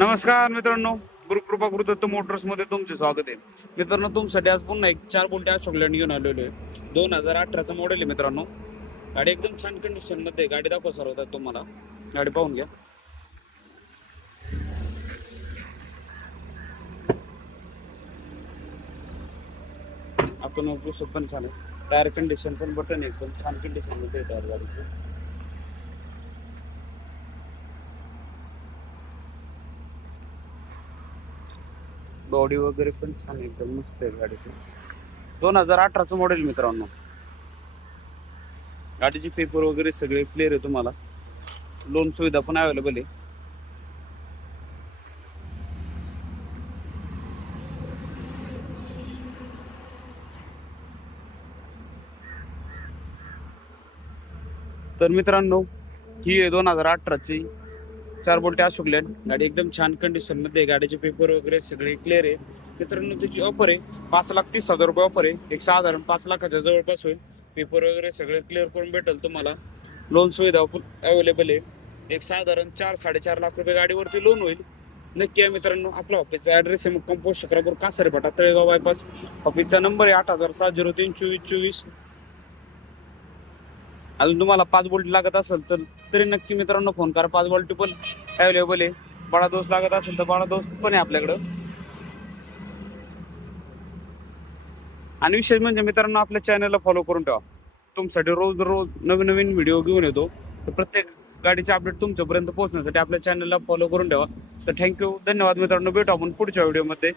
नमस्कार मित्रांनो गुरुकृपा गुरुदत्त मोटर्समध्ये तुमचे स्वागत आहे. मित्रांनो तुमच्यासाठी आज पुन्हा एक चार बोलटे अशोक लँड घेऊन आलेलो आहे. दोन हजार अठराचं मॉडेल आहे मित्रांनो. गाडी एकदम छान कंडिशनमध्ये गाडी दाखव सर होता तुम्हाला. गाडी पाहून घ्या. आपण पण छान आहे टायर कंडिशन पण बटन एकदम छान कंडिशनमध्ये टायर गाडीचं. बॉडी वगैरे पण छान एकदम मस्त आहे गाडीची. दोन हजार अठराचं मॉडेल मित्रांनो. गाडीचे पेपर वगैरे सगळे क्लिअर आहे तुम्हाला. लोन सुविधा पण अवेलेबल आहे. तर मित्रांनो ही आहे दोन हजार अठराची चार बोलटे अशोक लँड गाडी एकदम छान कंडिशनमध्ये गाडीचे पेपर वगैरे सगळे क्लिअर आहे. मित्रांनो त्याची ऑफर आहे. पाच लाख तीस हजार रुपये ऑफर आहे. एक साधारण पाच लाखाच्या जवळपास होईल. पेपर वगैरे सगळे क्लिअर करून भेटेल तुम्हाला. लोन सुविधा अवेलेबल आहे. एक साधारण चार साडेचार लाख रुपये गाडीवरती लोन होईल. नक्की आहे मित्रांनो आपला ऑफिसचा ॲड्रेस आहे. मग कंपोस्ट चक्रापूर कासरपाटा तळेगाव बायपास ऑफिसचा नंबर आहे आठ हजार सात झिरो तीन चोवीस चोवीस. अजून तुम्हाला पाच बोल्ट लागत असेल तर तरी नक्की मित्रांनो फोन करा. पाच बोल्ट पण अवेलेबल आहे. बाळा दोस्त लागत असेल तर बाळा दोस्त पण आहे आपल्याकडं. आणि विशेष म्हणजे मित्रांनो आपल्या चॅनलला फॉलो करून ठेवा. तुमच्यासाठी रोज रोज नवीन नवीन व्हिडिओ घेऊन येतो. तर प्रत्येक गाडीचे अपडेट तुमच्यापर्यंत पोहोचण्यासाठी आपल्या चॅनलला फॉलो करून ठेवा. तर थँक्यू धन्यवाद मित्रांनो. भेटू आपण पुढच्या व्हिडिओमध्ये